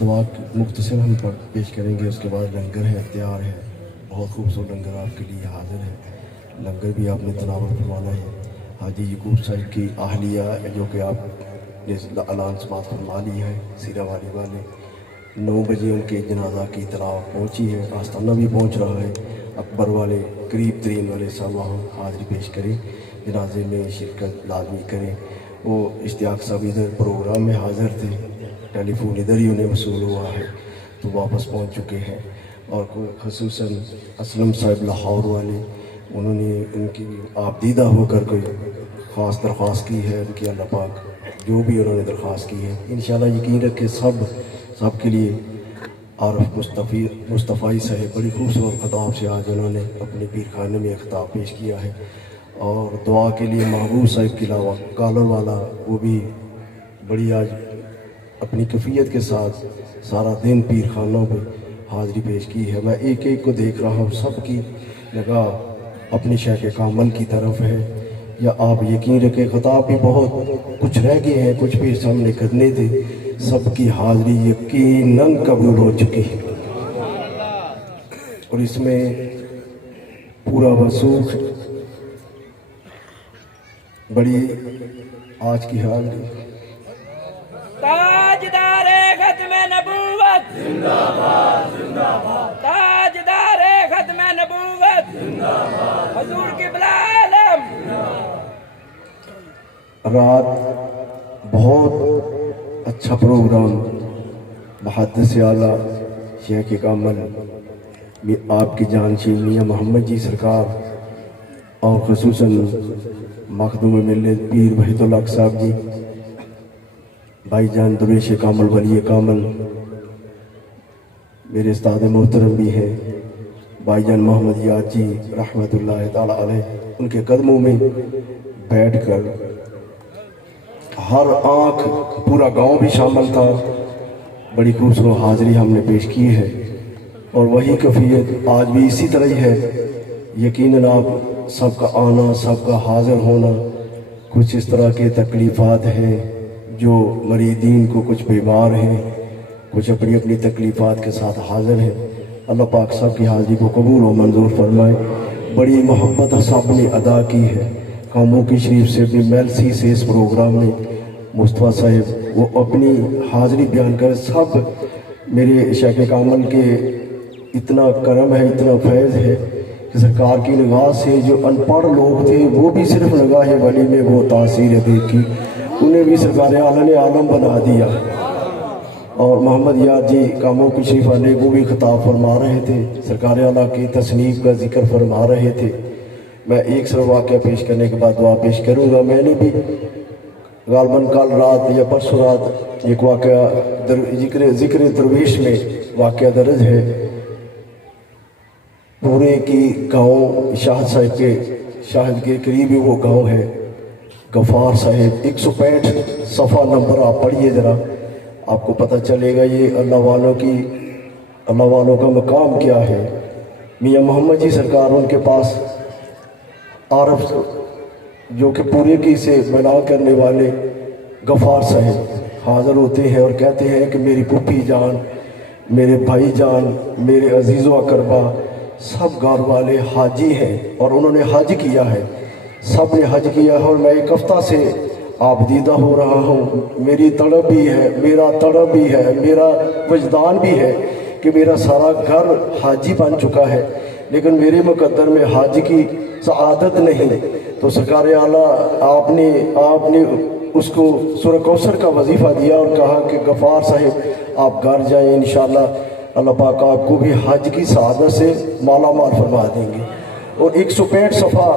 دعا مختصر ہم پیش کریں گے، اس کے بعد لنگر ہے تیار ہے، بہت خوبصورت لنگر آپ کے لیے حاضر ہے۔ لنگر بھی آپ نے تلاوت فرمانا ہے۔ حاجی یعقوب صاحب کی اہلیہ جو کہ آپ نے اعلان سماعت فرما لی ہے، سیرہ والی والے 9 بجے ان کے جنازہ کی تلاوت پہنچی ہے، آستانہ بھی پہنچ رہا ہے۔ اکبر والے قریب ترین والے صاحب وہاں حاضری پیش کریں، جنازے میں شرکت لازمی کریں۔ وہ اشتیاق صاحب ادھر پروگرام میں حاضر تھے، ٹیلی فون ادھر ہی انہیں وصول ہوا ہے تو واپس پہنچ چکے ہیں۔ اور خصوصاً اسلم صاحب لاہور والے، انہوں نے ان کی آپ دیدہ ہو کر کوئی خاص درخواست کی ہے، ان کی اللہ پاک جو بھی انہوں نے درخواست کی ہے انشاءاللہ یقین رکھے سب کے لیے۔ عارف مصطفی صاحب بڑی خوبصورت خطاب سے آج انہوں نے اپنے پیر خانے میں خطاب پیش کیا ہے۔ اور دعا کے لیے محبوب صاحب کے علاوہ کالر والا وہ بھی بڑی آج اپنی کیفیت کے ساتھ سارا دن پیر خانوں پہ حاضری پیش کی ہے۔ میں ایک ایک کو دیکھ رہا ہوں، سب کی نگاہ اپنی شیخ کامل کی طرف ہے۔ یا آپ یقین رکھیں خطاب بھی بہت کچھ رہ گئے ہیں، کچھ بھی سامنے کرنے تھے، سب کی حاضری یقیناً قبول ہو چکی ہے۔ اور اس میں پورا وثوق بڑی آج کی حاضری تاجدار ختم نبوت زندہ باد زندہ باد، تاجدار ختم نبوت زندہ باد، حضور قبلہ عالم۔ رات بہت اچھا پروگرام محدث اعلیٰ شیخ کامل آپ کی جانشین میاں محمد جی سرکار اور خصوصاً مخدوم ملت پیر وحید الحق صاحب جی، بھائی جان درویش کامل ولی کامل میرے استاد محترم بھی ہیں، بھائی جان محمد یاد جی رحمت اللہ تعالی علیہ، ان کے قدموں میں بیٹھ کر ہر آنکھ پورا گاؤں بھی شامل تھا، بڑی خوبصورت حاضری ہم نے پیش کی ہے۔ اور وہی کیفیت آج بھی اسی طرح ہی ہے۔ یقیناً آپ سب کا آنا، سب کا حاضر ہونا، کچھ اس طرح کے تکلیفات ہیں جو مریدین کو کچھ بیمار ہیں، کچھ اپنی اپنی تکلیفات کے ساتھ حاضر ہیں۔ اللہ پاک سب کی حاضری کو قبول و منظور فرمائے۔ بڑی محبت سب نے ادا کی ہے۔ قوموں کی شریف سے بھی میلسی سے اس پروگرام میں مصطفیٰ صاحب وہ اپنی حاضری بیان کر، سب میرے شیخ کامل کے اتنا کرم ہے، اتنا فیض ہے کہ سرکار کی نگاہ سے جو ان پڑھ لوگ تھے وہ بھی صرف نگاہ ولی میں وہ تاثیر دیکھی، انہیں بھی سرکار عالم عالم بنا دیا۔ اور محمد یاد جی کاموں کی شریف والے وہ بھی خطاب فرما رہے تھے، سرکار اعلیٰ کی تصنیف کا ذکر فرما رہے تھے۔ میں ایک سر واقعہ پیش کرنے کے بعد دعا پیش کروں گا۔ میں نے بھی غالباً کل رات یا پرسوں رات ایک واقعہ ذکر درویش میں واقعہ درج ہے، پورے کی گاؤں شاہد کے قریب ہی وہ گاؤں ہے غفار صاحب، 165 صفحہ نمبر آپ پڑھیے ذرا، آپ کو پتہ چلے گا یہ اللہ والوں کا مقام کیا ہے۔ میاں محمد جی سرکار ان کے پاس عارف جو کہ پورے کی سے بنا کرنے والے غفار صاحب حاضر ہوتے ہیں اور کہتے ہیں کہ میری پھوپھی جان، میرے بھائی جان، میرے عزیز و اقربا سب گھر والے حاجی ہیں اور انہوں نے حج کیا ہے، سب نے حج کیا ہے اور میں ایک ہفتہ سے آپ دیدہ ہو رہا ہوں۔ میری طلب بھی ہے، میرا طلب بھی ہے، میرا وجدان بھی ہے کہ میرا سارا گھر حاجی بن چکا ہے، لیکن میرے مقدر میں حج کی سعادت نہیں۔ تو سرکار اعلیٰ آپ نے اس کو سورہ کوثر کا وظیفہ دیا اور کہا کہ غفار صاحب آپ گھر جائیں، انشاءاللہ اللہ پاک آپ کو بھی حج کی سعادت سے مالا مال فرما دیں گے۔ اور 165 صفحہ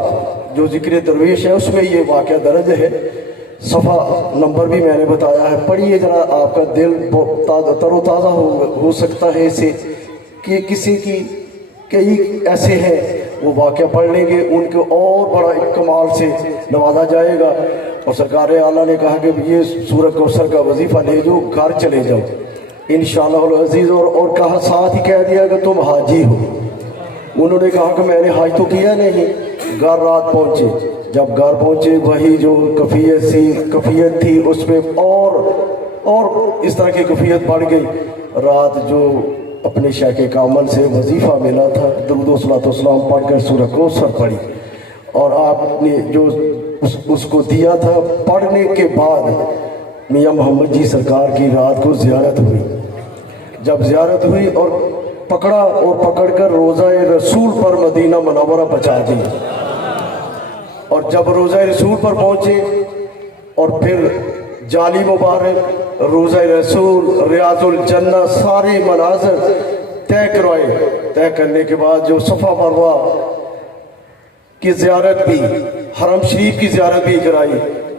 جو ذکر درویش ہے اس میں یہ واقعہ درج ہے، صفحہ نمبر بھی میں نے بتایا ہے، پڑھیے ذرا، آپ کا دل تر و تازہ ہو سکتا ہے اسے کہ کسی کی کئی ایسے ہیں وہ واقعہ پڑھ لیں گے، ان کو اور بڑا کمال سے نوازا جائے گا۔ اور سرکار اعلیٰ نے کہا کہ یہ سورہ کوثر کا وظیفہ لے جو گھر چلے جاؤ انشاءاللہ العزیز، اور کہا ساتھ ہی کہہ دیا کہ تم حاجی ہو۔ انہوں نے کہا کہ میں نے حج تو کیا نہیں، گھر رات پہنچے، جب گھر پہنچے وہی جو کفیت تھی اس پہ اور اس طرح کی کفیت بڑھ گئی رات جو اپنے شیخ کامل سے وظیفہ ملا تھا، درود و صلاۃ والسلام پڑھ کر سورہ کوثر پڑھی، اور آپ نے جو اس کو دیا تھا پڑھنے کے بعد میاں محمد جی سرکار کی رات کو زیارت ہوئی۔ جب زیارت ہوئی اور پکڑ کر روزہ رسول پر مدینہ منورہ پہنچا دی، اور جب روزہ رسول پر پہنچے اور پھر جالی مبارک، روزہ رسول، ریاض الجنہ، سارے مناظر طے کرنے کے بعد جو صفا مروہ کی زیارت بھی، حرم شریف کی زیارت بھی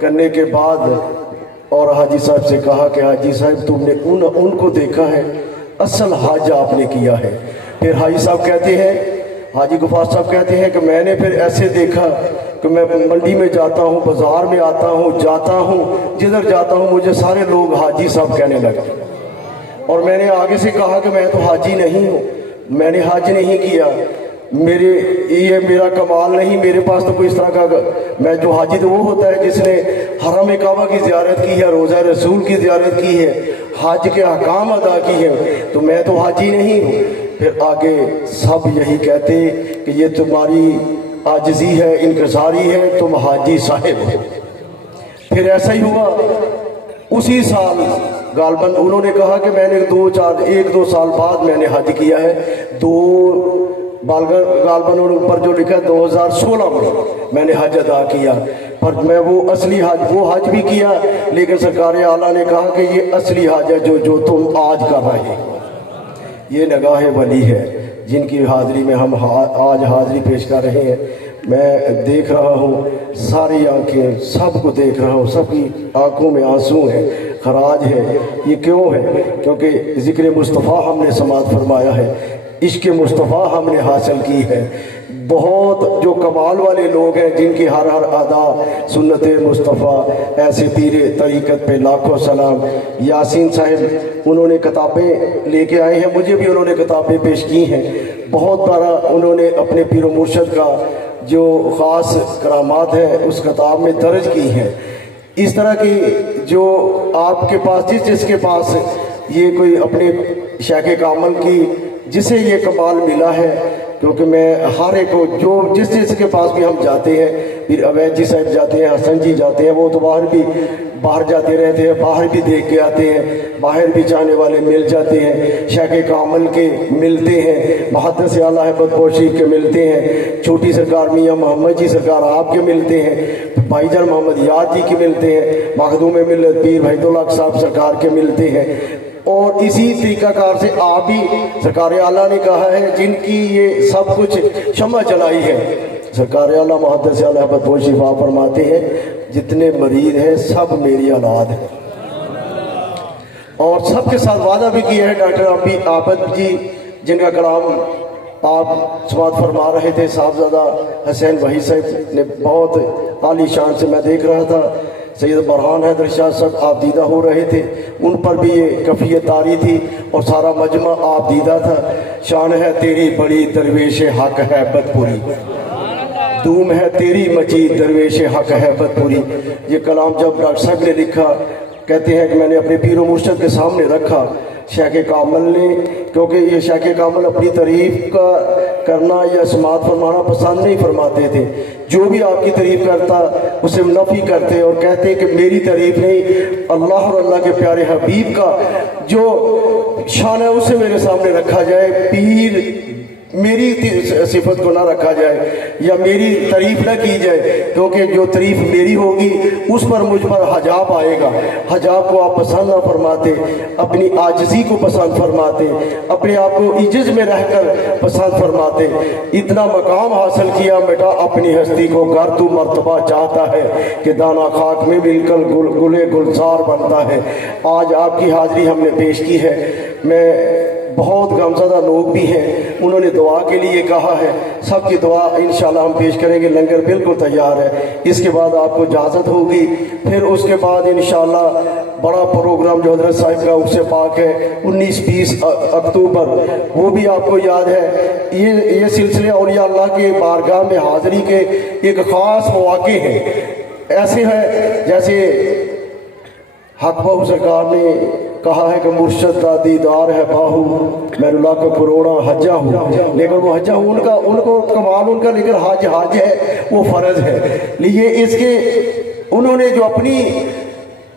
کرنے کے بعد، اور حاجی صاحب سے کہا کہ حاجی صاحب تم نے ان کو دیکھا ہے، اصل حج آپ نے کیا ہے۔ پھر حاجی صاحب کہتے ہیں، حاجی غفار صاحب کہتے ہیں کہ میں نے پھر ایسے دیکھا کہ میں منڈی میں جاتا ہوں، بازار میں آتا ہوں، جاتا ہوں، جدھر جاتا ہوں مجھے سارے لوگ حاجی صاحب کہنے لگے، اور میں نے آگے سے کہا کہ میں تو حاجی نہیں ہوں، میں نے حج نہیں کیا، یہ میرا کمال نہیں، میرے پاس تو کوئی اس طرح کا، میں جو حاجی تو وہ ہوتا ہے جس نے حرم کعبہ کی زیارت کی ہے، روزہ رسول کی زیارت کی ہے، حج کے احکام ادا کی ہے، تو میں تو حاجی نہیں ہوں۔ پھر آگے سب یہی کہتے کہ یہ تمہاری عاجزی ہے، انکساری ہے، تم حاجی صاحب ہو۔ پھر ایسا ہی ہوا، اسی سال غالباً انہوں نے کہا کہ میں نے ایک دو سال بعد میں نے حج کیا ہے، غالباً اوپر جو لکھا ہے 2016 میں نے حج ادا کیا، پر میں وہ اصلی حج، وہ حج بھی کیا، لیکن سرکار اعلیٰ نے کہا کہ یہ اصلی حج ہے جو تم آج کر رہے ہو، یہ نگاہ ولی ہے جن کی حاضری میں ہم آج حاضری پیش کر رہے ہیں۔ میں دیکھ رہا ہوں ساری آنکھیں، سب کو دیکھ رہا ہوں، سب کی آنکھوں میں آنسو ہے، خراج ہے۔ یہ کیوں ہے؟ کیونکہ ذکر مصطفیٰ ہم نے سماعت فرمایا ہے، عشق مصطفیٰ ہم نے حاصل کی ہے۔ بہت جو کمال والے لوگ ہیں جن کی ہر ادا سنت مصطفیٰ، ایسے پیر طریقت پہ لاکھوں سلام۔ یاسین صاحب انہوں نے کتابیں لے کے آئے ہیں، مجھے بھی انہوں نے کتابیں پیش کی ہیں، بہت بڑا انہوں نے اپنے پیر و مرشد کا جو خاص کرامات ہیں اس کتاب میں درج کی ہیں۔ اس طرح کی جو آپ کے پاس جس کے پاس یہ کوئی اپنے شیخ کامل کی جسے یہ کمال ملا ہے، کیونکہ میں ہر ایک کو جو جس کے پاس بھی ہم جاتے ہیں، پھر عوید جی صاحب جاتے ہیں، حسن جی جاتے ہیں، وہ تو باہر جاتے رہتے ہیں، باہر بھی دیکھ کے آتے ہیں، باہر بھی جانے والے مل جاتے ہیں، شیخ کامل کے ملتے ہیں، محدث اعلیٰ ہیبت پور شریف کے ملتے ہیں، چھوٹی سرکار میاں محمد جی سرکار آپ کے ملتے ہیں، بھائی جان محمد یاد جی کے ملتے ہیں، مخدوم ملت پیر بھائی اللہ صاحب سرکار کے ملتے ہیں، اور اسی طریقہ کار سے آپ بھی سرکار اعلیٰ نے کہا ہے جن کی یہ سب کچھ شمع جلائی ہے۔ سرکار اعلیٰ محدث اعلیٰ ہیبت پور شریف آپ فرماتے ہیں جتنے مرید ہیں سب میری اولاد ہیں، اور سب کے ساتھ وعدہ بھی کیا ہے۔ ڈاکٹر عابد جی جن کا کلام آپ سماعت فرما رہے تھے، صاحبزادہ حسین وحید صاحب نے بہت عالی شان سے، میں دیکھ رہا تھا سید برہان حیدر شاہ صاحب آپ دیدہ ہو رہے تھے، ان پر بھی یہ کفیت طاری تھی اور سارا مجمع آپ دیدہ تھا۔ شان ہے تیری بڑی درویش حق ہیبت پوری، دوم ہے تیری مچی درویش حق ہیبت پوری۔ یہ کلام جب ڈاکٹر صاحب نے لکھا، کہتے ہیں کہ میں نے اپنے پیر و مرشد کے سامنے رکھا، شیخ کامل نے، کیونکہ یہ شیخ کامل اپنی تعریف کرنا یا سماعت فرمانا پسند نہیں فرماتے تھے، جو بھی آپ کی تعریف کرتا اسے نفی کرتے اور کہتے کہ میری تعریف نہیں، اللہ اور اللہ کے پیارے حبیب کا جو شان ہے اسے میرے سامنے رکھا جائے، پیر میری صفت کو نہ رکھا جائے یا میری تعریف نہ کی جائے، کیونکہ جو تعریف میری ہوگی اس پر مجھ پر حجاب آئے گا۔ حجاب کو آپ پسند نہ فرماتے، اپنی عاجزی کو پسند فرماتے، اپنے آپ کو عجز میں رہ کر پسند فرماتے۔ اتنا مقام حاصل کیا، مٹا اپنی ہستی کو گر تو مرتبہ چاہتا ہے کہ دانا خاک میں مل کر گلے گلزار بنتا ہے۔ آج آپ کی حاضری ہم نے پیش کی ہے، میں بہت غمزدہ لوگ بھی ہیں، انہوں نے دعا کے لیے کہا ہے، سب کی دعا انشاءاللہ ہم پیش کریں گے، لنگر بالکل تیار ہے۔ اس کے بعد آپ کو اجازت ہوگی، پھر اس کے بعد انشاءاللہ بڑا پروگرام جو حضرت صاحب کا عرس پاک ہے 19-20 اکتوبر، وہ بھی آپ کو یاد ہے۔ یہ سلسلے اولیاء اللہ کے بارگاہ میں حاضری کے ایک خاص مواقع ہیں، ایسے ہیں جیسے حق بہو سرکار نے کہا ہے کہ مرشد کا دیدار ہے باہو میں لاکھ کروڑا حجا ہوں، لیکن وہ حجا ہوں ان کو کمال ان کا، لیکن حج ہے وہ فرض ہے۔ لیے اس کے انہوں نے جو اپنی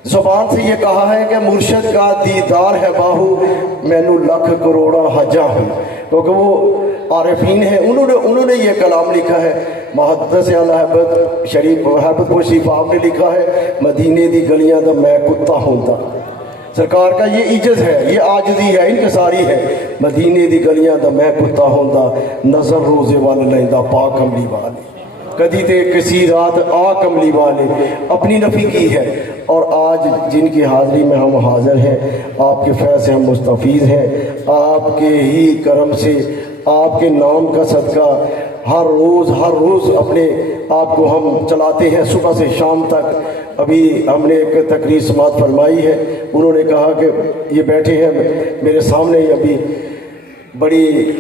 زبان سے یہ کہا ہے کہ مرشد کا دیدار ہے باہو میں لاکھ کروڑا حجا ہوں، کیونکہ وہ عارفین ہیں، انہوں نے یہ کلام لکھا ہے۔ محدث حیبت شریف حیبت پور شریف آپ نے لکھا ہے مدینے دی گلیاں دا میں کتا ہوندا۔ سرکار کا یہ عجز ہے، یہ عاجزی ہے، انکساری ہے۔ مدینے دی گلیاں دا میں کتا ہوندا، نظر روزے وال لیندا پاک کملی والے، کدی تے کسی رات آ کملی والے، اپنی نفی کی ہے۔ اور آج جن کی حاضری میں ہم حاضر ہیں، آپ کے فیض سے ہم مستفیض ہیں، آپ کے ہی کرم سے، آپ کے نام کا صدقہ ہر روز اپنے آپ کو ہم چلاتے ہیں صبح سے شام تک۔ ابھی ہم نے ایک تقریر سماعت فرمائی ہے، انہوں نے کہا کہ یہ بیٹھے ہیں میرے سامنے، ابھی بڑی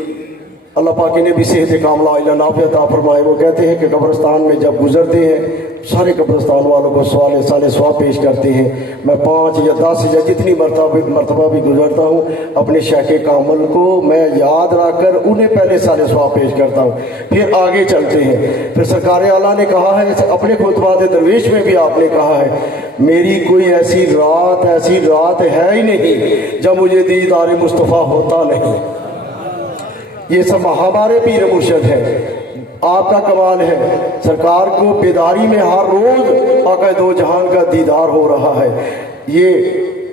اللہ پاک نے بھی صحت کاملہ اللہ نافع عطا فرمائے۔ وہ کہتے ہیں کہ قبرستان میں جب گزرتے ہیں سارے قبرستان والوں کو سال ثواب پیش کرتے ہیں۔ میں 5 یا 10 یا جتنی مرتبہ بھی گزرتا ہوں، اپنے شیخ کامل کو میں یاد رکھ کر انہیں پہلے سال ثواب پیش کرتا ہوں، پھر آگے چلتے ہیں۔ پھر سرکار اعلیٰ نے کہا ہے اپنے خطبات درویش میں بھی آپ نے کہا ہے میری کوئی ایسی رات ہے ہی نہیں جب مجھے دیدار مصطفیٰ ہوتا نہیں۔ یہ سب ہمارے پیر مرشد ہے، آپ کا کمال ہے۔ سرکار کو بیداری میں ہر روز آقا دو جہان کا دیدار ہو رہا ہے۔ یہ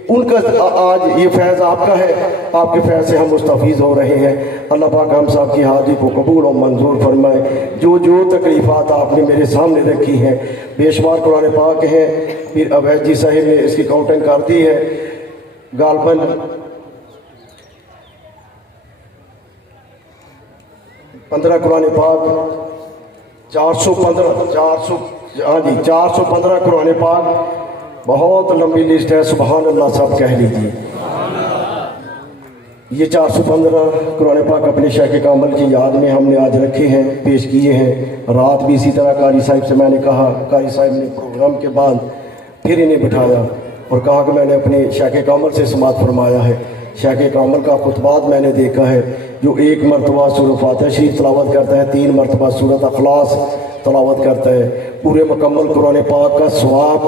ان کا آج یہ فیض آپ کا ہے، آپ کے فیض سے ہم مستفیض ہو رہے ہیں۔ اللہ پاک ہم صاحب کی حاضری کو قبول اور منظور فرمائے۔ جو تکلیفات آپ نے میرے سامنے رکھی ہیں، بے شمار قرآن پاک ہیں، پھر عبید جی صاحب نے اس کی کاؤنٹنگ کر دی ہے، غالباً 15 قرآن پاک 415 قرآن پاک، بہت لمبی لسٹ ہے، سبحان اللہ سب کہہ لیجیے۔ یہ 415 قرآن پاک اپنے شیخ کامل کی یاد میں ہم نے آج رکھے ہیں، پیش کیے ہیں۔ رات بھی اسی طرح قاری صاحب سے میں نے کہا، قاری صاحب نے پروگرام کے بعد پھر انہیں بٹھایا اور کہا کہ میں نے اپنے شیخ کامل سے سماعت فرمایا ہے۔ شیخ کامل کا خطبات میں نے دیکھا ہے، جو 1 مرتبہ سورہ فاتحہ شریف تلاوت کرتا ہے، 3 مرتبہ سورۃ اخلاص تلاوت کرتا ہے، پورے مکمل قرآن پاک کا ثواب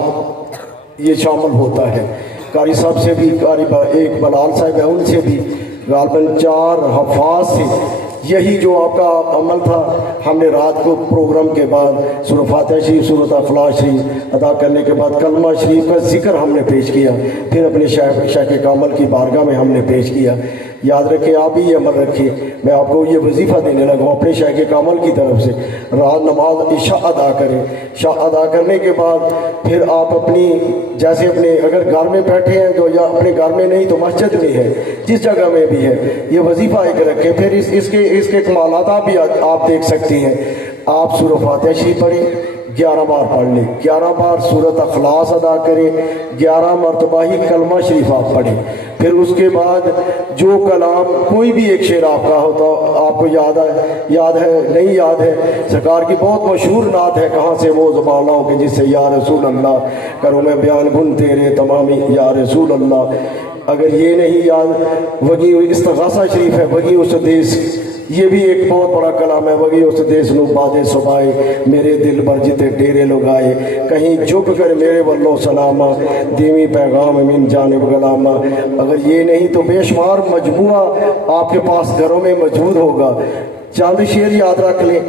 یہ شامل ہوتا ہے۔ قاری صاحب سے بھی، قاری ایک بلال صاحب ہے، ان سے بھی غالباً 4 حفاظ سے یہی جو آپ کا عمل تھا، ہم نے رات کو پروگرام کے بعد سورہ فاتحہ شریف سورۃ اخلاص شریف ادا کرنے کے بعد کلمہ شریف کا ذکر ہم نے پیش کیا، پھر اپنے شیخ کامل کی بارگاہ میں ہم نے پیش کیا۔ یاد رکھیں، آپ بھی یہ عمل رکھیں۔ میں آپ کو یہ وظیفہ دینے لگا ہوں اپنے شیخ کامل کی طرف سے، رات نماز عشاء ادا کریں، عشاء ادا کرنے کے بعد پھر آپ اپنی جیسے اپنے اگر گھر میں بیٹھے ہیں تو، یا اپنے گھر میں نہیں تو مسجد میں ہے، جس جگہ میں بھی ہے، یہ وظیفہ ایک رکھیں۔ پھر اس کے کمالات بھی آپ دیکھ سکتی ہیں۔ آپ سورہ فاتحہ شریف پڑھیں، 11 بار پڑھ لیں، 11 بار سورۃ اخلاص ادا کریں، 11 مرتبہ ہی کلمہ شریف آپ پڑھیں۔ پھر اس کے بعد جو کلام کوئی بھی ایک شعر آپ کا ہوتا آپ کو یاد ہے نہیں یاد ہے، سرکار کی بہت مشہور نعت ہے، کہاں سے وہ زبان لاؤں کہ جس سے یا رسول اللہ کروں میں بیان گن تیرے تمامی یا رسول اللہ۔ اگر یہ نہیں یاد، وگی استغاثہ شریف ہے، وگی اس دیس، یہ بھی ایک بہت بڑا کلام ہے۔ وگی اس دیس نو بادے صبائے میرے دل بر جتے ڈیرے لگائے، کہیں جھک کر میرے ولو سلامہ دیوی پیغام من جانب غلامہ۔ اگر یہ نہیں تو بے شمار مجموعہ آپ کے پاس گھروں میں موجود ہوگا۔ چند شعر یاد رکھ لیں،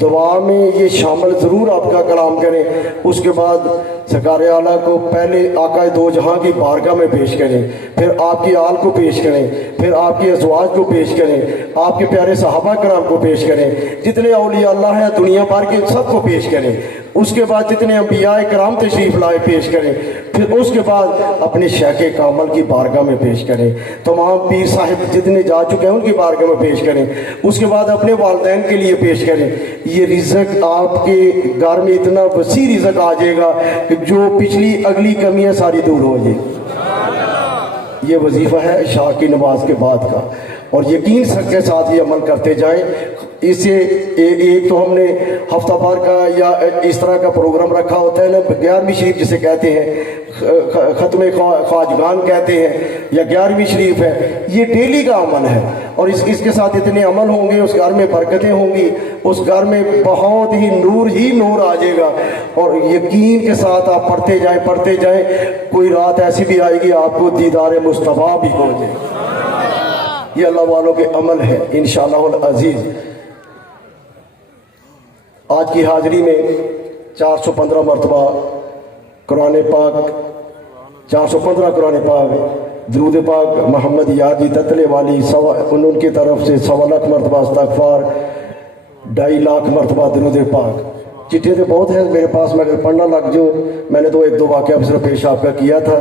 دعا میں یہ شامل ضرور آپ کا کلام کریں۔ اس کے بعد سرکار اعلیٰ کو پہلے آقا دو جہاں کی بارگاہ میں پیش کریں، پھر آپ کی آل کو پیش کریں، پھر آپ کی ازواج کو پیش کریں، آپ کے پیارے صحابہ کرام کو پیش کریں، جتنے اولیاء اللہ ہیں دنیا بھر کے سب کو پیش کریں۔ اس کے بعد جتنے انبیاء کرام تشریف لائے پیش کریں، پھر اس کے بعد اپنے شیخ کامل کی بارگاہ میں پیش کریں، تمام پیر صاحب جتنے جا چکے ہیں ان کی بارگاہ میں پیش کریں، اس کے بعد اپنے والدین کے لیے پیش کریں۔ یہ رزق آپ کے گھر میں اتنا وسیع رزق آ جائے گا کہ جو پچھلی اگلی کمیاں ساری دور ہو جائے۔ یہ وظیفہ ہے عشاء کی نماز کے بعد کا، اور یقین کے ساتھ یہ عمل کرتے جائیں۔ اسے ایک تو ہم نے ہفتہ بار کا یا اس طرح کا پروگرام رکھا ہوتا ہے نا، 11ویں شریف جسے کہتے ہیں، ख़त्म ख्वाजगान कहते हैं या 11वीं शरीफ है, ये डेली का अमल है। और इसके साथ इतने अमल होंगे, उस घर में बरकतें होंगी, उस घर में बहुत ही नूर आ जाएगा। और यकीन के साथ आप पढ़ते जाएं, कोई रात ऐसी भी आएगी आपको दीदार मुस्तफ़ा भी हो जाए। ये अल्लाह वालों के अमल है इंशाअल्लाह अज़ीज़। आज की हाज़िरी में 415 मरतबा कुरान पाक, 415 कुरान पाक, दरूद पाक मोहम्मद याद जी ततले वाली उनकी तरफ से 1.25 लाख मरतबा इस्तग़फ़ार, 2.5 लाख मरतबा दरूद पाक। चिट्ठियाँ तो बहुत हैं मेरे पास, मैं अगर पढ़ना लग जाऊँ, मैंने तो 1-2 वाक़या सिर्फ पेश आपका किया था,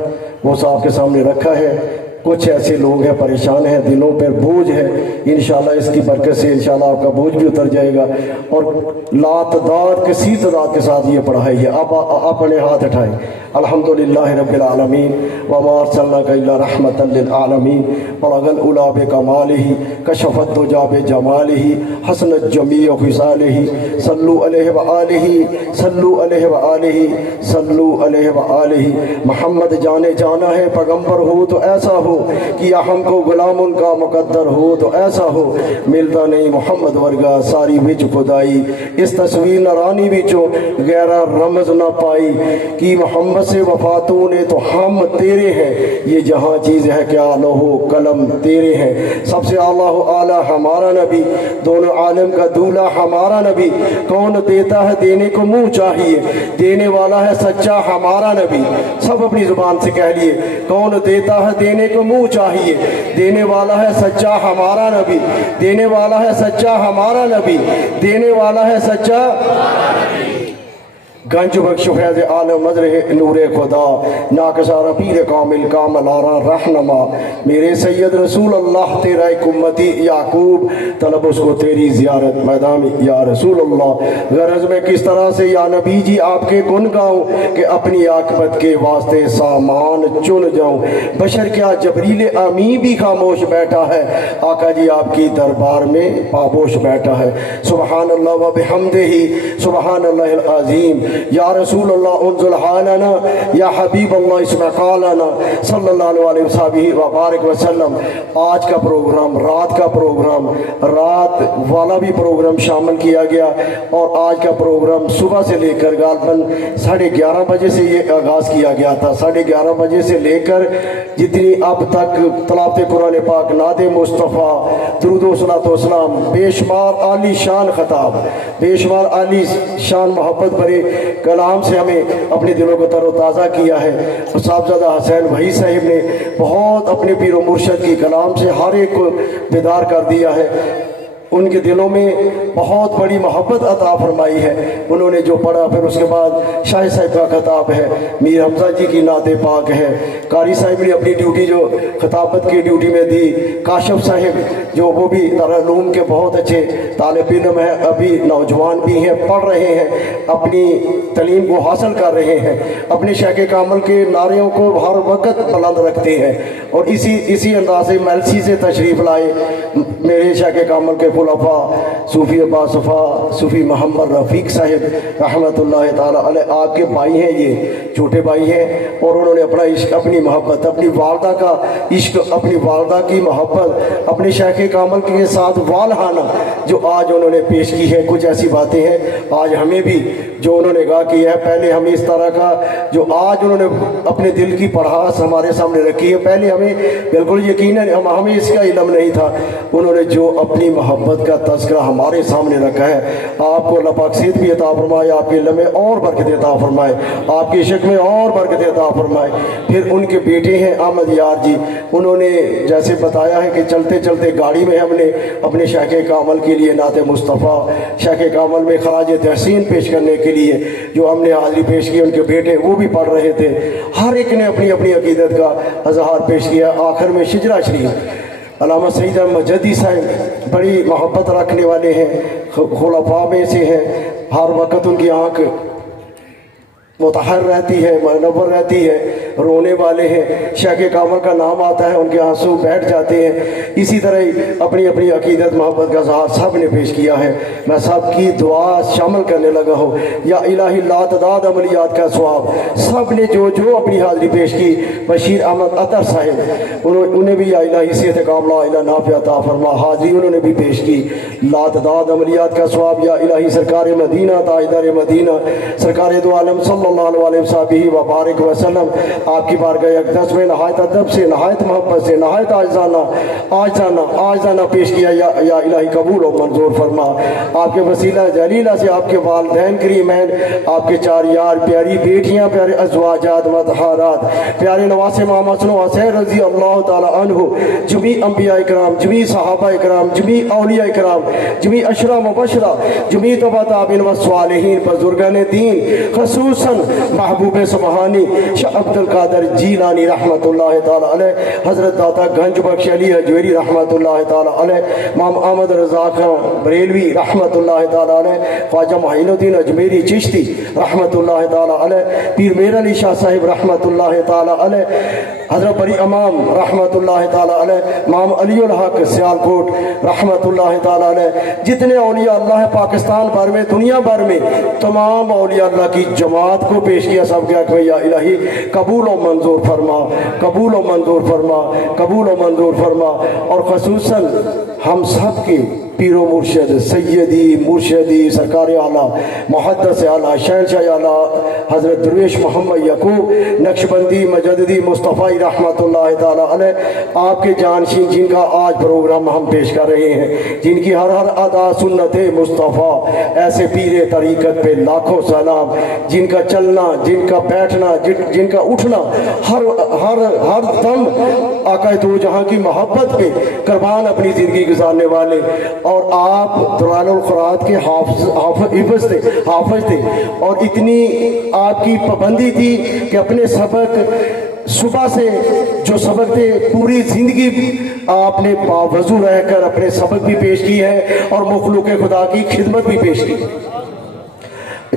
वो साहब के सामने रखा है। कुछ ऐसे लोग हैं परेशान हैं, दिलों पर बोझ है, इंशाल्लाह इसकी बरकत से इंशाल्लाह आपका बोझ भी उतर जाएगा। और लातदाद कसी तादाद के साथ ये पढ़ाई है। आप अपने हाथ उठाएं। अल्हम्दुलिल्लाह रब्बिल आलमीन व मा अर्सलनाका इल्ला रहमतल लिल आलमीन बलगल उला बि कमालिही कशफत दुजा बि जमालिही हसनत जमीअ खिसालिही सल्लु अलैहि व आलिही सल्लु अलैहि व आलिही सल्लु अलैहि व आलिही। मोहम्मद जाने जाना है, पैगंबर हो तो ऐसा हो कि हमको गुलाम उनका मुकद्दर हो तो ऐसा हो। मिलता नहीं मोहम्मद वर्गा सारी विच खुदाई, इस तस्वीर नरानी विचों गैरा रमज न पाई कि मोहम्मद से वफातों ने तो हम तेरे हैं, ये जहाँ चीज़ है क्या लोहो कलम तेरे हैं। सबसे आला हमारा नबी, दोनों आलम का दूल्हा हमारा नबी। कौन देता है देने को मुँह चाहिए, देने वाला है सच्चा हमारा नबी। सब अपनी ज़ुबान से कह लिए, कौन देता है देने को मुँह चाहिए, देने वाला है सच्चा हमारा नबी, देने वाला है सच्चा हमारा नबी, देने वाला है सच्चा। गंज बख्श फैज़ आलम मजर नूरे खुदा नाकसारा पीर कामिल कामलारा रहनमा। मेरे सैयद रसूल अल्लाह तेरा एक उम्मती याकूब, तलब उसको तेरी ज़ियारत मैदान या रसूल अल्लाह। गरज में किस तरह से या नबी जी आपके गुन गाऊँ कि अपनी आकबत के वास्ते सामान चुन जाऊँ। बशर क्या जबरील अमी भी खामोश बैठा है, आका जी आपकी दरबार में पाबोश बैठा है। सुबहान अल्लाह व बिहम्दिही सुबहान अल्लाहिल अज़ीम। या रसूल अल्लाह उन्ज़िल हालना या हबीब अल्लाह इसमें कालना सल्लल्लाहु अलैहि वसल्लम। आज का प्रोग्राम, रात का प्रोग्राम, रात वाला भी प्रोग्राम शामिल किया गया। और आज का प्रोग्राम सुबह से लेकर गालबन 11:30 बजे से ये आगाज़ किया गया था। 11:30 बजे से लेकर जितनी अब तक तलावत कुरान पाक, नाद मुस्तफ़ा, दुरूद व सलातो व सलाम, बेशुमार आली शान खताब, बेशुमार आली शान मोहब्बत भरे कलाम से हमें अपने दिलों को तरोताज़ा किया है। साहबजादा हुसैन भाई साहिब ने बहुत अपने पीर व मुर्शद की कलाम से हर एक को बेदार कर दिया है। उनके दिलों में बहुत बड़ी मोहब्बत अता फरमाई है। उन्होंने जो पढ़ा, फिर उसके बाद शाह साहिब का खिताब है, मीर हमजा जी की नाते पाक है, कारी साहिब ने अपनी ड्यूटी जो खिताबत की ड्यूटी में दी, काशिफ साहिब जो वो भी दारुल के बहुत अच्छे तालिब इल्म हैं, अभी नौजवान भी हैं, पढ़ रहे हैं, अपनी तलीम को हासिल कर रहे हैं, अपने शेख कामल के नारों को हर वक्त बुलंद रखते हैं। और इसी अंदाज से मलसी से तशरीफ़ लाए मेरे शेख कामल के खुलफा सूफ़ी अब्बास सफ़ा सूफ़ी मोहम्मद रफ़ीक साहिब रहमतुल्लाह ताला अलैह। आपके भाई हैं, ये छोटे भाई हैं, और उन्होंने अपना इश्क, अपनी मोहब्बत, अपनी वालदा का इश्क, अपनी वालदा की मोहब्बत, अपने शेख कामल के साथ वालहाना जो आज उन्होंने पेश की है। कुछ ऐसी बातें हैं आज हमें भी जो उन्होंने कहा कि है, पहले हमें इस तरह का जो आज उन्होंने अपने दिल की पढ़ास हमारे सामने रखी है, पहले हमें बिल्कुल यकीन हमें इसका इल्म नहीं था। उन्होंने जो अपनी मोहब्बत का तज़किरा हमारे सामने रखा है, आपको अल्लाह पाक सेहत भी अता फरमाए, आपके इल्म में और बरकत अता फरमाए, आपके इश्क में और बरकत अता फरमाए। फिर उनके बेटे हैं अहमद यार जी, उन्होंने जैसे बताया है कि चलते चलते गाड़ी में हमने अपने शेख कामल के लिए नाते मुस्तफ़ा, शेख कामल में खराज तहसीन पेश करने के लिए जो हमने हाज़िरी पेश की, उनके बेटे वो भी पढ़ रहे थे। हर एक ने अपनी अपनी अकीदत का अजहार पेश किया। आखिर में शिजरा शरीफ अल्लामा सईद अहमद जद्दी साहब बड़ी मोहब्बत रखने वाले हैं, खुलफा में से हैं, हर वक्त उनकी आँख मुतहर रहती है, मनव्वर रहती है, रोने वाले हैं, शेख कामल का नाम आता है उनके आंसू बैठ जाते हैं। इसी तरह ही अपनी अपनी अकीदत मोहब्बत का इज़हार सब ने पेश किया है। मैं सब की दुआ शामिल करने लगा हूँ। या इलाही लातदाद अमलियात का सवाब सब ने जो जो अपनी हाज़िरी पेश की, बशीर अहमद अतर साहिब उन्हें भी या इलाही सेहत कामला इला नाफ़िया अता फरमा, हाज़िरी उन्होंने भी पेश की। लातदाद अमलियात का सवाब या इलाही सरकार मदीना ताजदार मदीना सरकार दो आलम सल्लल्लाहु अलैहि वबारक वसल्लम आपकी बारगाह अक़दस में नहायत अदब से, नहायत मोहब्बत से, नहायत आज़ाना पेश किया। या इलाही कबूल और मंजूर फरमा। आपके वसीला जलीला से आपके वालिदैन करीमैन, आपके चार यार, प्यारी बेटियां, प्यारे अज़वाजात मतहारात, प्यारे नवासे मोहम्मद हुसैन रज़ी अल्लाह ताला अन्हु, जमी अंबिया इकराम, जमी सहाबा इकराम, जमी औलिया इकराम, जमी अशरा मुबशरा, जमी तबा ताबीन व स्वालिहीन, बुज़ुर्गान दीन, ख़ुसूसन महबूब सुबहानी शाह अब्दुल कादर जीलानी रहमतुल्लाह ताला अलैह, हज़रत दाता गंज बख्श अली हजवेरी रहमतुल्लाह ताला अलैह, इमाम अहमद रज़ा खां बरेलवी रहमतुल्लाह ताला अलैह, ख्वाजा मुईनुद्दीन अजमेरी चिश्ती रहमतुल्लाह ताला अलैह, पीर मेर अली शाह साहिब रहमतुल्लाह ताला अलैह, हज़रत बरी इमाम रहमतुल्लाह ताला अलैह, इमाम अलीउल हक सियालकोट रहमतुल्लाह ताला अलैह, जितने औलिया अल्लाह पाकिस्तान भर में, दुनिया भर में तमाम औलिया अल्लाह की जमात को पेश किया। सब क्या कि या इलाही कबूल और मंजूर फरमा, कबूल और मंजूर फरमा, कबूल और मंजूर फरमा। और ख़ुसूसन हम सब के पीरो मुर्शद सैयदी मुर्शदी सरकार आला मुहद्दिस आला शहनशाह आला हज़रत दरवेश मोहम्मद यकूब नक्शबंदी मजददी मुस्तफ़ा रहमतुल्लाह ताला अलैह, आपके जानशीन जिनका आज प्रोग्राम हम पेश कर रहे हैं, जिनकी हर हर अदा सुन्नत मुस्तफ़ा, ऐसे पीरे तरीक़त पे लाखों सलाम, जिनका चलना, जिनका बैठना, जिनका उठना हर हर हर दम आका दो जहाँ की मोहब्बत पे कुर्बान अपनी ज़िंदगी गुजारने वाले। और आप दुरानुल क़ुरात के हाफ़िज़ थे और इतनी आपकी पाबंदी थी कि अपने सबक सुबह से जो सबक थे पूरी ज़िंदगी आपने बावजू रहकर अपने सबक भी पेश की है और मखलूक़ खुदा की खिदमत भी पेश की।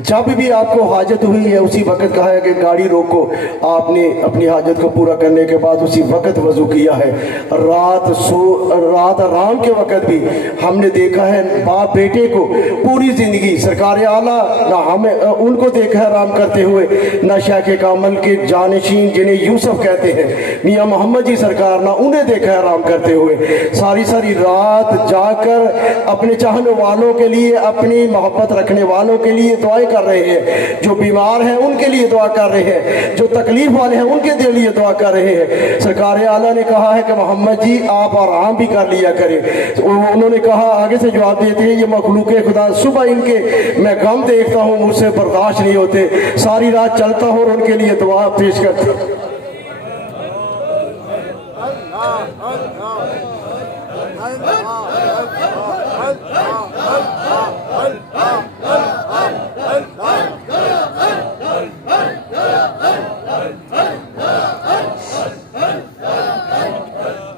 जब भी आपको हाजत हुई है उसी वक़्त कहा है कि गाड़ी रोको, आपने अपनी हाजत को पूरा करने के बाद उसी वक़्त वज़ू किया है। रात आराम के वक़्त भी हमने देखा है बाप बेटे को पूरी ज़िंदगी सरकार आला ना हमें उनको देखा है आराम करते हुए, ना शेख कामल के जानशीन जिन्हें यूसुफ कहते हैं मियाँ मोहम्मद जी सरकार, ना उन्हें देखा है आराम करते हुए। सारी सारी रात जाकर अपने चाहने वालों के लिए, अपनी मोहब्बत रखने वालों के लिए दुआएं कर रहे हैं, जो बीमार हैं उनके लिए दुआ कर रहे हैं, जो तकलीफ वाले हैं उनके लिए दुआ कर रहे हैं। सरकार आला ने कहा है कि मोहम्मद जी आप आराम भी कर लिया करें। उन्होंने कहा, आगे से जवाब देते हैं, ये मखलूक़ खुदा सुबह इनके मैं गम देखता हूँ, मुझसे बर्दाश्त नहीं होते, सारी रात चलता हूँ और उनके लिए दुआ पेश करता हूँ।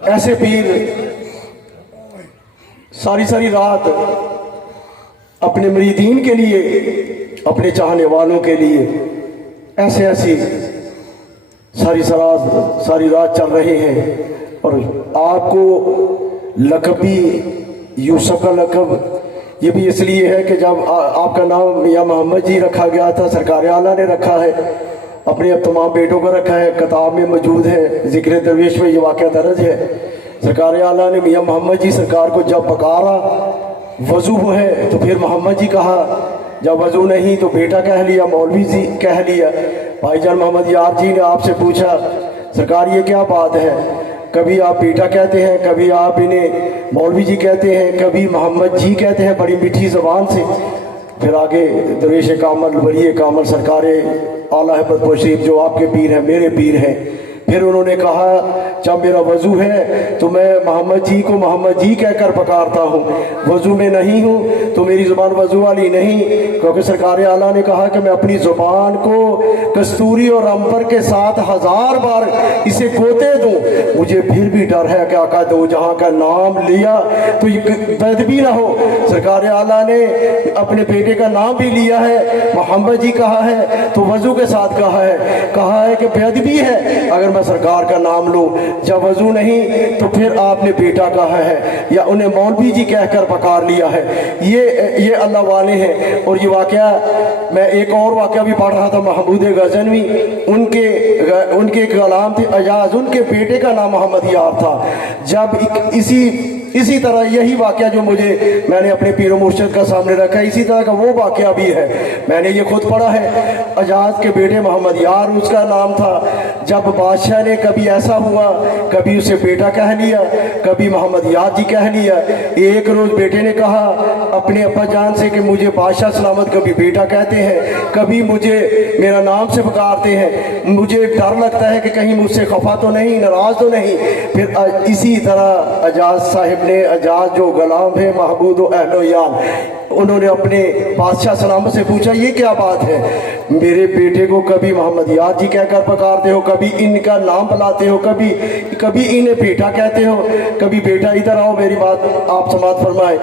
ऐसे पीर सारी सारी रात अपने मुरीदीन के लिए, अपने चाहने वालों के लिए ऐसे ऐसी सारी रात चल रहे हैं। और आपको लक़ब भी यूसुफ का लक़ब ये भी इसलिए है कि जब आपका नाम मियाँ मोहम्मद जी रखा गया था, सरकार आला ने रखा है, अपने अब तमाम बेटों का रखा है, किताब में मौजूद है, ज़िक्र दरवेश में ये वाक़या दर्ज है। सरकार आला ने मियाँ मोहम्मद जी सरकार को जब पकारा, वज़ू है तो फिर मोहम्मद जी कहा, जब वज़ू नहीं तो बेटा कह लिया, मौलवी जी कह लिया। भाईजान मोहम्मद यार जी ने आपसे पूछा, सरकार ये क्या बात है, कभी आप बेटा कहते हैं, कभी आप इन्हें मौलवी जी कहते हैं, कभी मोहम्मद जी कहते हैं बड़ी मीठी ज़बान से। फिर आगे दरवेश कामल वली कामल सरकार आला है बदपोशीब जो आपके पीर हैं, मेरे पीर हैं, फिर उन्होंने कहा जब मेरा वज़ू है तो मैं मोहम्मद जी को मोहम्मद जी कहकर पुकारता हूँ, वज़ू में नहीं हूँ तो मेरी ज़ुबान वज़ू वाली नहीं, क्योंकि सरकार आला ने कहा कि मैं अपनी ज़ुबान को कस्तूरी और अंबर के साथ 1000 बार इसे गोते दूँ, मुझे फिर भी डर है कि आका दो जहाँ का नाम लिया तो ये बेदबी ना हो। सरकार आला ने अपने बेटे का नाम भी लिया है, मोहम्मद जी कहा है तो वज़ू के साथ कहा है कि बेदबी है अगर मैं सरकार का नाम लूँ, जब वज़ू नहीं तो फिर आपने बेटा कहा है या उन्हें मौलवी जी कहकर पुकार लिया है। ये अल्लाह वाले हैं। और ये वाक़या मैं एक और वाक़या भी पढ़ रहा था, महमूद गज़नवी उनके एक ग़ुलाम थे अजाज, उनके बेटे का नाम मोहम्मद यार था। जब इसी तरह यही वाक़या जो मैंने अपने पीर मुर्शिद का सामने रखा है, इसी तरह का वो वाक़या भी है, मैंने ये खुद पढ़ा है। अजाज के बेटे मोहम्मद यार उसका नाम था। जब बादशाह ने कभी ऐसा हुआ, कभी उसे बेटा कह लिया, कभी मोहम्मद यार जी कह लिया। एक रोज़ बेटे ने कहा अपने अब्बा जान से कि मुझे बादशाह सलामत कभी बेटा कहते हैं, कभी मुझे मेरा नाम से पुकारते हैं, मुझे डर लगता है कि कहीं मुझसे खफा तो नहीं, नाराज़ तो नहीं। फिर इसी तरह अजाज साहिब ने, अजाज जो गुलाम है महबूद अहलोयाल, उन्होंने अपने बादशाह सलाम से पूछा ये क्या बात है, मेरे बेटे को कभी मोहम्मद यार जी कहकर पुकारते हो, कभी इनका नाम बुलाते हो, कभी इन्हें बेटा कहते हो, कभी बेटा इधर आओ मेरी बात आप समात फरमाए।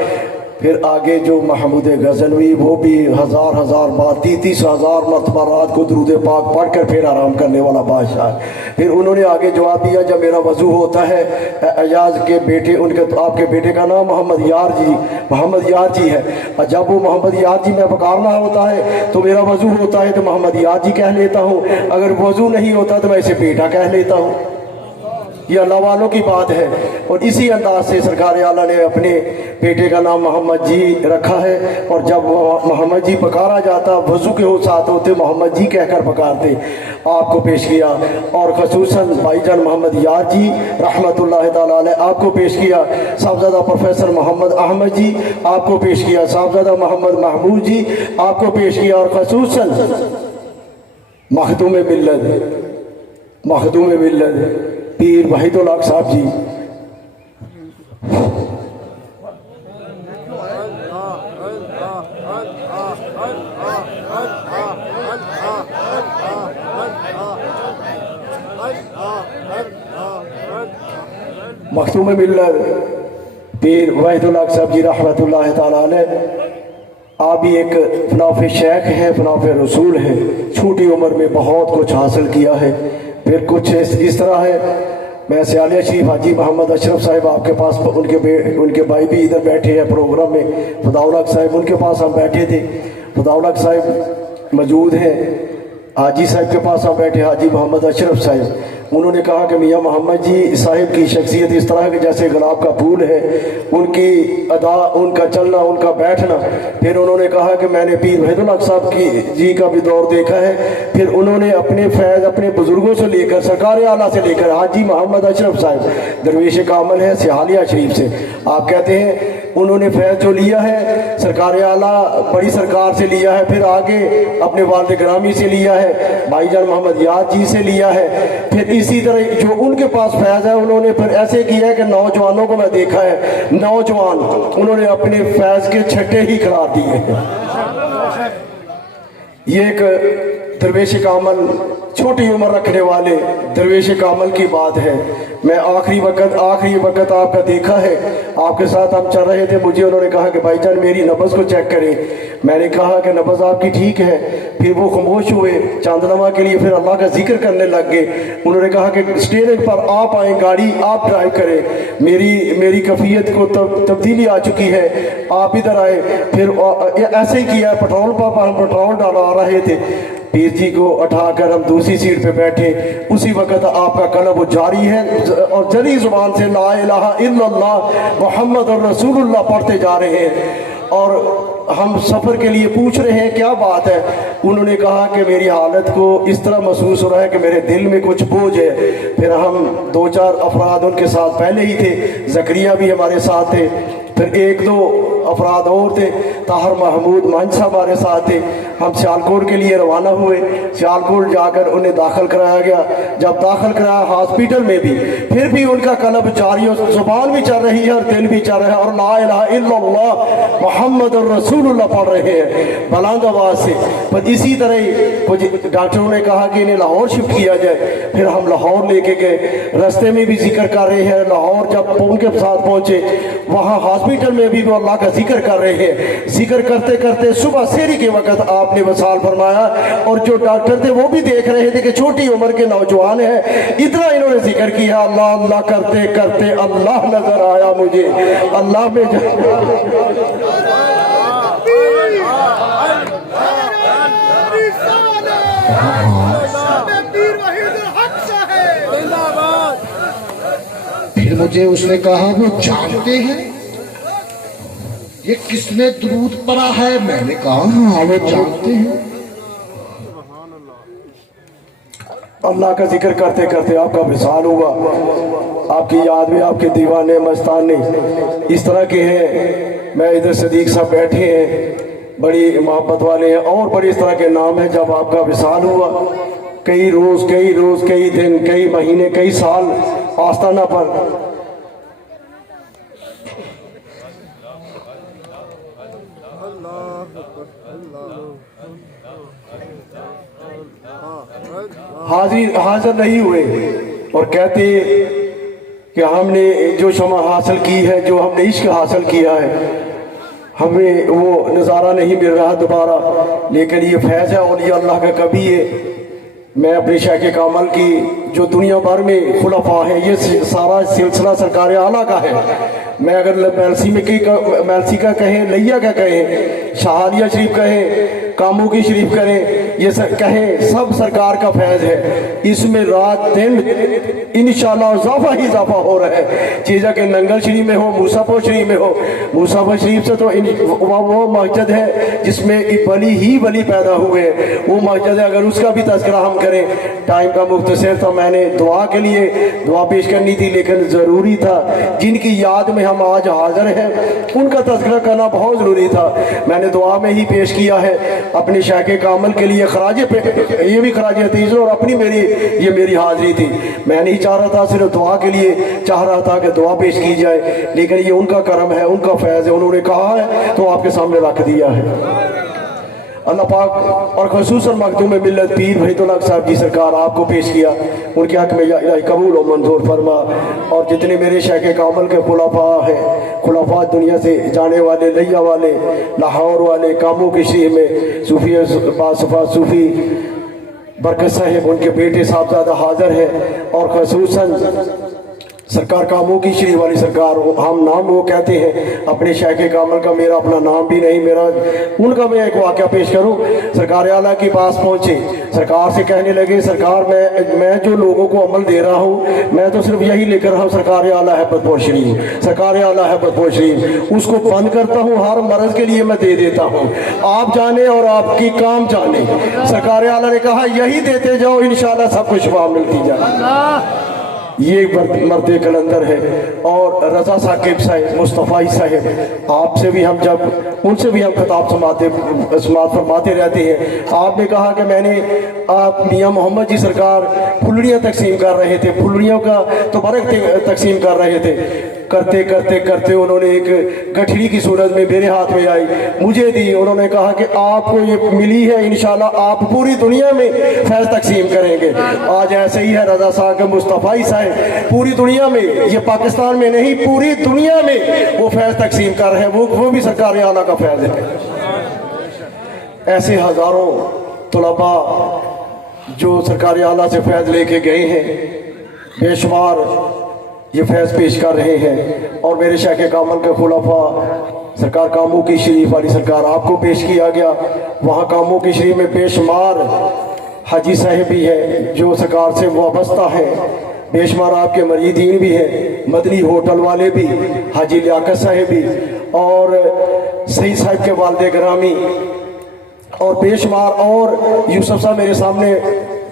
फिर आगे जो महमूद गज़नवी वो भी हज़ार बार 30,000 मरतबा रात को दुरूद पाक पढ़ कर फिर आराम करने वाला बादशाह। फिर उन्होंने आगे जवाब दिया जब मेरा वज़ू होता है, अयाज के बेटे आपके बेटे का नाम मोहम्मद यार जी है, और जब वो मोहम्मद यार जी मैं पुकारना होता है तो मेरा वज़ू होता है तो मोहम्मद यार जी कह लेता हूँ, अगर वज़ू नहीं होता तो मैं इसे बेटा कह लेता हूँ। ये अल्लाह वालों की बात है। और इसी अंदाज से सरकार आला ने अपने बेटे का नाम मोहम्मद जी रखा है, और जब मोहम्मद जी पुकारा जाता वज़ू के साथ होते मोहम्मद जी कहकर पुकारते। आपको पेश किया, और खसूसन भाईजान मोहम्मद यार जी रहमतुल्लाह ताला अलैह आपको पेश किया, साहबजादा प्रोफेसर मोहम्मद अहमद जी आपको पेश किया, साहबजादा मोहम्मद महमूद जी आपको पेश किया, और खसूसन मखदूम मिल्लत पीर वहीदुल हक साहब जी मखदूम मिल्लत पीर वहीदुल हक साहब जी रहमतुल्लाह ताला अलैह। आप भी एक फनाफ शेख हैं, फनाफ रसूल हैं, छोटी उम्र में बहुत कुछ हासिल किया है। फिर कुछ इस तरह है, मैं सियालिया शरीफ हाजी मोहम्मद अशरफ साहब आपके पास, उनके भाई भी इधर बैठे हैं प्रोग्राम में, फदाउल हक साहब उनके पास हम बैठे थे, फदाउल हक साहब मौजूद हैं, हाजी साहब के पास हम बैठे हाजी मोहम्मद अशरफ साहब। उन्होंने कहा कि मियाँ मोहम्मद जी साहिब की शख्सियत इस तरह की जैसे गुलाब का फूल है, उनकी अदा, उनका चलना, उनका बैठना। फिर उन्होंने कहा कि मैंने पीर वहीदुल हक साहब जी का भी दौर देखा है। फिर उन्होंने अपने फैज़ अपने बुज़ुर्गों से लेकर, सरकार आला से लेकर, हाजी मोहम्मद अशरफ साहब दरवेश कामल है सियालिया शरीफ से, आप कहते हैं उन्होंने फैज़ जो लिया है सरकार आला बड़ी सरकार से लिया है, फिर आगे अपने वालिद ग्रामी से लिया है, भाईजान मोहम्मद यार जी से लिया है। फिर इसी तरह जो उनके पास फैज़ है उन्होंने फिर ऐसे किया है कि नौजवानों को मैं देखा है, नौजवान उन्होंने अपने फैज़ के छट्टे ही करार दिए हैं। ये एक दरवेश कामल, छोटी उम्र रखने वाले दरवेश कामल की बात है। मैं आखिरी वक्त आपका देखा है, आपके साथ हम चल रहे थे, मुझे उन्होंने कहा कि भाईजान मेरी नब्ज़ को चेक करें। मैंने कहा कि नब्ज़ आपकी ठीक है। फिर वो खामोश हुए चांदनमा के लिए, फिर अल्लाह का जिक्र करने लग गए। उन्होंने कहा कि स्टीयरिंग पर आप आए, गाड़ी आप ड्राइव करें, मेरी कैफियत को तब्दीली आ चुकी है, आप इधर आए। फिर ऐसे ही किया, पेट्रोल पंप पर हम पेट्रोल डाला रहे थे, पीर जी को उठाकर हम दूसरी सीट पे बैठे। उसी वक्त आपका कलम जारी है और जरी जुबान से ला इलाहा इल्लल्लाह मुहम्मद रसूलुल्लाह पढ़ते जा रहे हैं, और हम सफ़र के लिए पूछ रहे हैं क्या बात है। उन्होंने कहा कि मेरी हालत को इस तरह महसूस हो रहा है कि मेरे दिल में कुछ बोझ है। फिर हम 2-4 अफराद उनके साथ पहले ही थे, ज़करिया भी हमारे साथ थे, फिर 1-2 अफराद और थे। ताहर महमूद मंच साहब हमारे साथ थे। हम सियालकोट के लिए रवाना हुए। सियालकोट जाकर उन्हें दाखिल कराया गया। जब दाखिल कराया हॉस्पिटल में भी, फिर भी उनका कल्ब जारी और जुबान भी चल रही है और दिल भी चल रहा है और ला इलाहा इल्लल्लाह मुहम्मद रसूलुल्लाह पढ़ रहे हैं बुलंद आवाज़ से। पर इसी तरह डॉक्टरों ने कहा कि इन्हें लाहौर शिफ्ट किया जाए। फिर हम लाहौर लेके गए। रास्ते में भी जिक्र कर रहे हैं। लाहौर जब उनके साथ पहुंचे, वहाँ हॉस्पिटल में भी वो अल्लाह का जिक्र कर रहे हैं। जिक्र करते करते सुबह सेहरी के वक्त आपने वसाल फरमाया और जो डॉक्टर थे वो भी देख रहे थे कि छोटी उम्र के नौजवान हैं। इतना इन्होंने जिक्र किया, अल्लाह अल्लाह करते करते अल्लाह नजर आया मुझे। अल्लाह में फिर मुझे उसने कहा वो जानते हैं ये किसने दुरूद पढ़ा है? मैंने कहा हाँ वो जानते हैं। अल्लाह का जिक्र करते करते आपका विसाल हुआ। आपकी याद में आपके दीवाने मस्ताने इस तरह के हैं। मैं इधर सदीक साहब बैठे हैं, बड़ी मोहब्बत वाले हैं और बड़ी इस तरह के नाम है। जब आपका विसाल हुआ, कई रोज़ कई दिन कई महीने कई साल आस्ताना पर हाजिर नहीं हुए और कहते कि हमने जो शमा हासिल की है, जो हमने इश्क हासिल किया है, हमें वो नज़ारा नहीं मिल रहा दोबारा। लेकिन ये फैज़ है और ये अल्लाह का कभी है। मैं अपने शायख कामल की जो दुनिया भर में खुलफा है, ये सारा सिलसिला सरकार आला का है। मैं अगर मैलसी का कहें, लिया का कहें, शहादिया शरीफ कहें, कामू की शरीफ करें, ये कहें, सब सरकार का फैज़ है। इसमें रात दिन इंशाअल्लाह इजाफा ही इजाफा हो रहा है। चीज़ा के नंगल शरीफ में हो, मूसापुर शरीफ में हो, मूसापुर शरीफ से तो वो मस्जिद है जिसमें वली ही वली पैदा हुए हैं। वो मस्जिद है, अगर उसका भी तज़किरा हम करें, टाइम का मुख्तसर था। मैंने दुआ के लिए दुआ पेश करनी थी, लेकिन ज़रूरी था जिनकी याद में हम आज हाजिर हैं उनका तज़किरा करना बहुत ज़रूरी था। मैंने दुआ में ही पेश किया है अपने शायख कामल के लिए खराज ये भी खराज अतीज़ और अपनी ये मेरी हाज़िरी थी। मैं नहीं चाह रहा था, सिर्फ दुआ के लिए चाह रहा था कि दुआ पेश की जाए, लेकिन ये उनका करम है, उनका फैज़ है। उन्होंने कहा है तो आपके सामने रख दिया है। अल्लाह पाक और खसूसन मखदूम मिल्लत पीर वहीदुल हक साहब की सरकार आपको पेश किया, उनके हक में इलाही कबूल और मंजूर फरमा। और जितने मेरे शायख कामल के खुलफा हैं, खुलफा दुनिया से जाने वाले, लिया वाले, लाहौर वाले, कामों की शरीफ में सूफी बासफा सूफी बरकत साहिब, उनके बेटे साहबजादा हाजिर हैं। और खसूसन सरकार कामों की शरीफ वाली सरकार, हम नाम वो कहते हैं अपने शायख कामल का, मेरा अपना नाम भी नहीं, मेरा उनका मैं एक वाक़या पेश करूं। सरकार आला के पास पहुंचे, सरकार से कहने लगे, सरकार मैं जो लोगों को अमल दे रहा हूं, मैं तो सिर्फ यही लेकर रहा हूं, सरकार आला है बदपोश शरीफ, सरकार आला है बदपोश शरीफ, उसको बंद करता हूं, हर मर्ज के लिए मैं दे देता हूं, आप जाने और आपकी काम जाने। सरकार आला ने कहा यही देते जाओ, इंशाअल्लाह सब कुछ शिफा मिलती जाए। ये मर्द कलंदर है। और रज़ा साकिब साहब, मुस्तफ़ाई साहब, आपसे भी हम जब उनसे भी हम खिताब समात फरमाते रहते हैं। आपने कहा कि आप मियाँ मोहम्मद जी सरकार फुलड़ियाँ तकसीम कर रहे थे, फुलड़ियों का तबरक तकसीम कर रहे थे। करते करते करते उन्होंने एक गठरी की सूरत में मेरे हाथ में आई, मुझे दी। उन्होंने कहा कि आपको ये मिली है, इंशाल्लाह आप पूरी दुनिया में फैज़ तकसीम करेंगे। आज ऐसे ही है, रज़ा साहब मुस्तफ़ाई साहब पूरी दुनिया में, ये पाकिस्तान में नहीं पूरी दुनिया में वो फैज़ तकसीम कर रहे हैं। वो भी सरकार आला का फैज़ है। ऐसे हज़ारों तलबा जो सरकार आला से फैज़ लेके गए हैं, बेशुमार ये फैज़ पेश कर रहे हैं। और मेरे शायख कामल के खुलफा सरकार कामों की शरीफ वाली सरकार आपको पेश किया गया। वहाँ कामों की शरीफ में बेशुमार हाजी साहब भी है जो सरकार से वाबस्ता है, बेशुमार आपके मरीदीन भी हैं, मदनी होटल वाले भी, हाजी लियाकत साहब भी, और सईद साहब के वालिद गिरामी, और बेशुमार और यूसुफ साहब मेरे सामने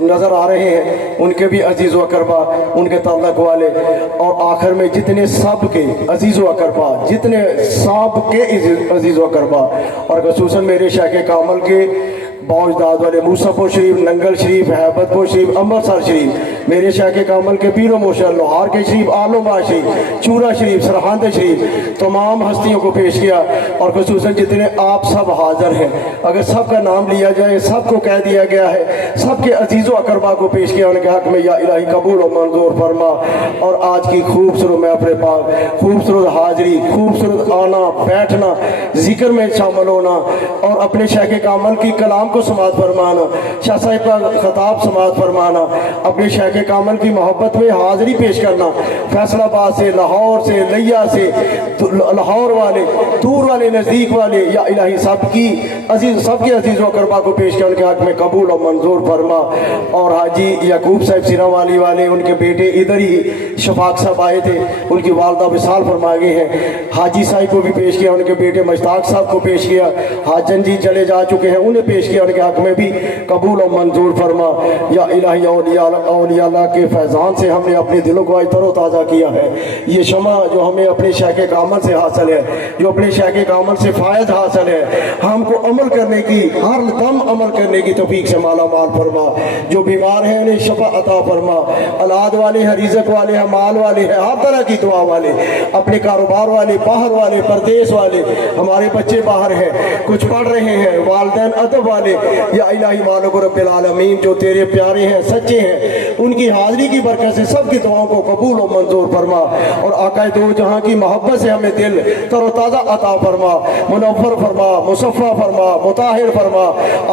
नज़र आ रहे हैं उनके भी अजीज़ व अकरबा, उनके ताल्लुक़ वाले, और आखिर में जितने सब के अजीज़ व अकरबा, जितने सब के अजीज़ व अकरबा, और खसूसन मेरे शायख कामल के बाउजदाद वाले मूसापुर शरीफ, नंगल शरीफ, हैबतपुर शरीफ, अमृतसर शरीफ, मेरे शायख कामल के पीरो मोशर, लोहार के शरीफ, आलमा शरीफ, चूरा शरीफ, सरहंद शरीफ, तमाम हस्तियों को पेश किया। और खसूसन जितने आप सब हाज़िर हैं, अगर सब का नाम लिया जाए, सबको कह दिया गया है, सबके अजीज़ व अकरबा को पेश किया उनके हक़ में। या इलाही कबूल और मंजूर फरमा। और आज की खूबसूरत महफ़िल पाक, खूबसूरत हाज़री, खूबसूरत आना बैठना, ज़िक्र में शामिल होना, और अपने शायख कामल की कलाम को समाअत फरमाना, शाह साहिब का खताब समाअत फरमाना, अपने शायख कामल की मोहब्बत में हाज़री पेश करना, फैसलाबाद से, लाहौर से, लिया से, लाहौर वाले, दूर वाले, नज़दीक वाले, या इलाही सबके अजीज़ व अकरबा को पेश किया उनके हक़ में कबूल और मंजूर फरमा। और हाजी याकूब साहब सिरावाली वाले, उनके बेटे इधर ही शफाक साहब आए थे, उनकी वालदा विसाल फरमा गए हैं। हाजी साहब को भी पेश किया, उनके बेटे मुश्ताक साहब को पेश किया, हाजन जी चले जा चुके हैं, उन्हें पेश किया, उनके हक़ में भी कबूल और मंजूर फरमा। या इलाही औलिया के फैज़ान से हमने अपने दिलों को आज तरोताज़ा किया है। ये शमा जो हमें अपने शायख कामल से हासिल है, जो अपने शायख कामल से फ़ायद हासिल है, हमको अमल करने की, हर दम अमल करने की तौफीक से माला माल फरमा। जो बीमार हैं उन्हें शफा अता फरमा, औलाद वाले हैं, रिज़्क़ वाले हैं, माल वाले हैं, हर तरह की दुआ वाले, अपने कारोबार वाले, बाहर वाले, परदेश वाले, हमारे बच्चे बाहर हैं, कुछ पढ़ रहे हैं, वालिदैन अदब वाले, या इलाही मालिक रब्बिल आलमीन जो तेरे प्यारे हैं, सच्चे हैं, उनकी हाज़री की बरकत से सबकी दुआओं को कबूल और मंजूर फरमा। और आकाए दो जहां की मोहब्बत से हमें दिल तरोताज़ा अता फरमा, मुनव्वर फरमा, मुसफ़ा फरमा, मुताहिर फरमा।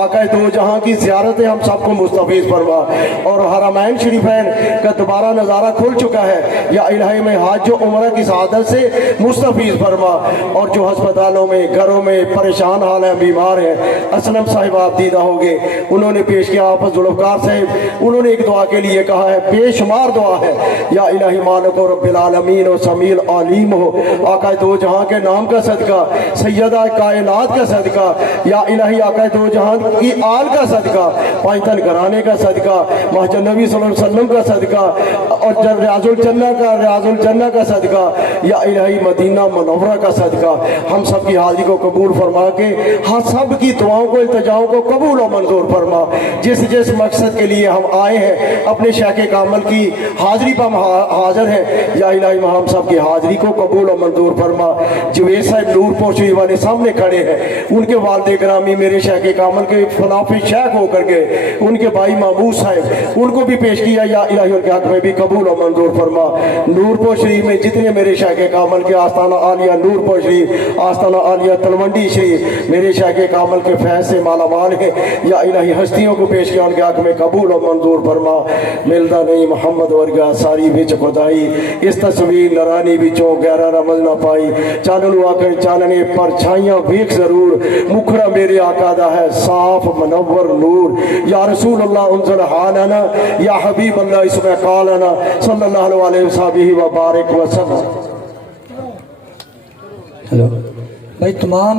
आकाए दो जहां की ज़ियारतें हम सबको मुस्तफ़ीज़ फरमा। और हरमैन शरीफैन का दोबारा नज़ारा खुल चुका है, या इलाही में हाज जो उम्र की सआदत से मुस्तफ़ीज़ फरमा। और जो अस्पतालों में, घरों में परेशान हाल हैं, बीमार हैं, असलम साहिब आप दीदा होंगे, उन्होंने पेश किया, आप जुल्फ़कार साहिब उन्होंने एक दुआ के लिए कहा है, बेशुमार दुआ है। या इलाही मालिक रब्बिल आलमीन और समील आलीम हो, आकाए दो जहां के नाम का सदका, सैयदा कायनात का सदका, या इलाही आकाए दो जहां की आल का सदका, पांचतन घराने का सदका, महजर नबी सल्लल्लाहु अलैहि वसल्लम का सदका, और रियाजुल जन्नह का सदका, या इलाही मदीना मुनव्वरा का सदका, हम सब की हाज़री को कबूल फरमा के हम सब की दुआओं को, इल्तिजाओं को कबूल और मंजूर फरमा। जिस मकसद के लिए हम आए हैं, अपने शायख कामल की हाज़री पर हम हाज़िर हैं, या इलाही हम सब की हाज़री को कबूल और मंजूर फरमा। जुवेद साहब नूरपुर शरीफ वाले सामने खड़े हैं, उनके वालिद ग्रामी मेरे शायख कामल के खिलाफी शेख होकर गए, उनके भाई महबूब साहब उनको भी पेश किया, या इलाही उनके हक़ में भी कबूल और मंजूर फरमा। नूरपुर शरीफ में जितने मेरे शायख कामल के आस्ताना आलिया नूरपुर शरीफ, आस्ताना आलिया तलवंडी शरीफ मेरे शायख कामल के फैज़ से माला माल है, या इलाही हस्तियों को पेश किया, उनके हक़ में कबूल और मंजूर फरमा। मिलता नहीं मोहम्मद वर्गा सारी बिच खुदाई, इस तस्वीर नरानी बिचों गहरा रमज ना पाई, चानन आकर चानने पर छाइयां वेख जरूर, मुखरा मेरे आका दा है साफ मनव्वर नूर। या रसूल अल्लाह उनजल हालना, या हबीब अल्लाह इसमें कालना, सल्लल्लाहु अलैहि व बारिक वसल्लम। हेलो भाई, तमाम